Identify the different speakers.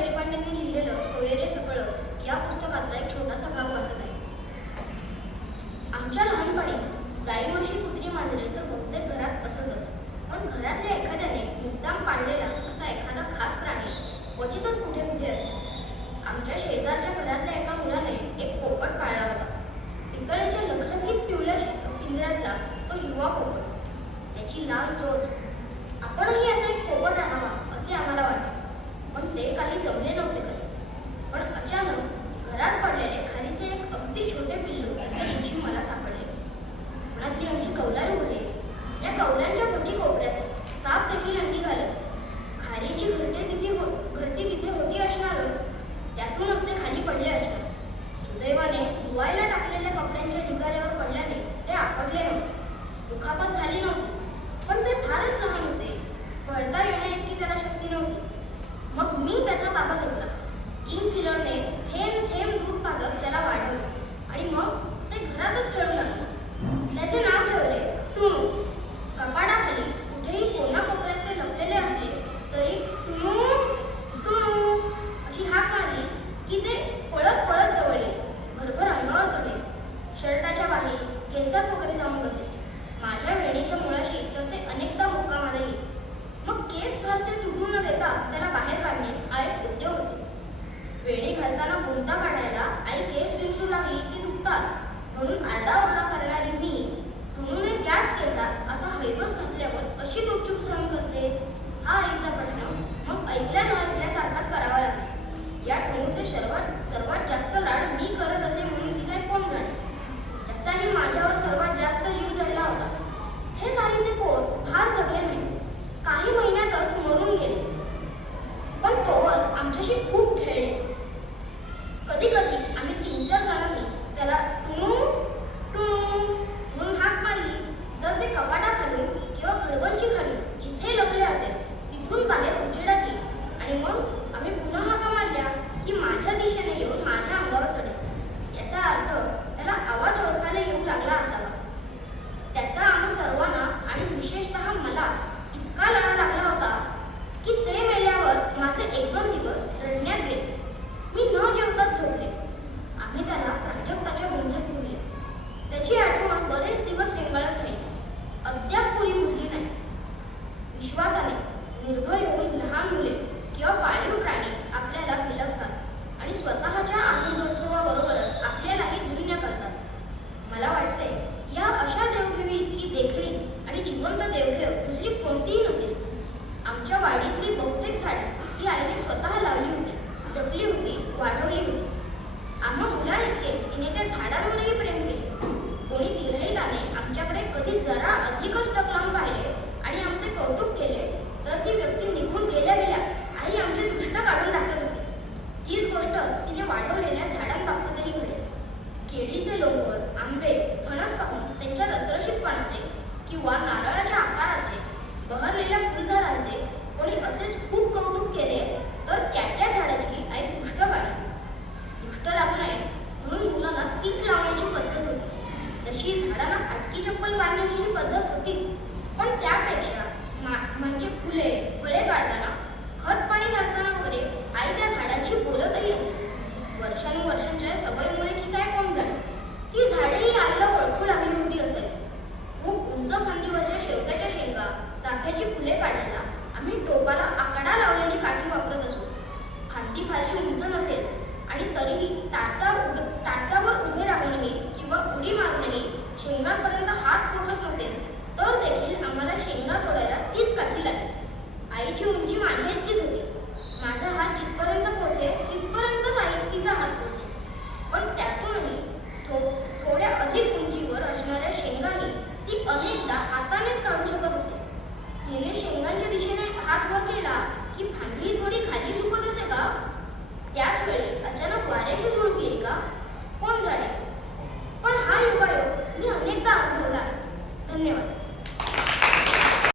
Speaker 1: देशपांडेंनी लिहिलेलं सोयरे सगळं या पुस्तकातला एक छोटासा भाग वाचत आहे. आमच्या लहानपणी गाई म्हशी कुत्री मांजरे तर बहुतेक घरात असतच. पण घरातल्या एखाद्याने मुद्दाम पाळलेला असा एखादा खास प्राणी क्वचितच कुठे कुठे असे आमच्या शेजारच्या घरातल्या एका मुलाने एक पोपट पाळला होता. पितळेच्या लखलखीत पिवळ्या पिंजऱ्यातला तो युवा पोपट. त्याची लांब चोच आपणही लढता येण्या इतकी त्याला शक्ती नव्हती. मग मी त्याचा ताबा घेतला इन फिलरने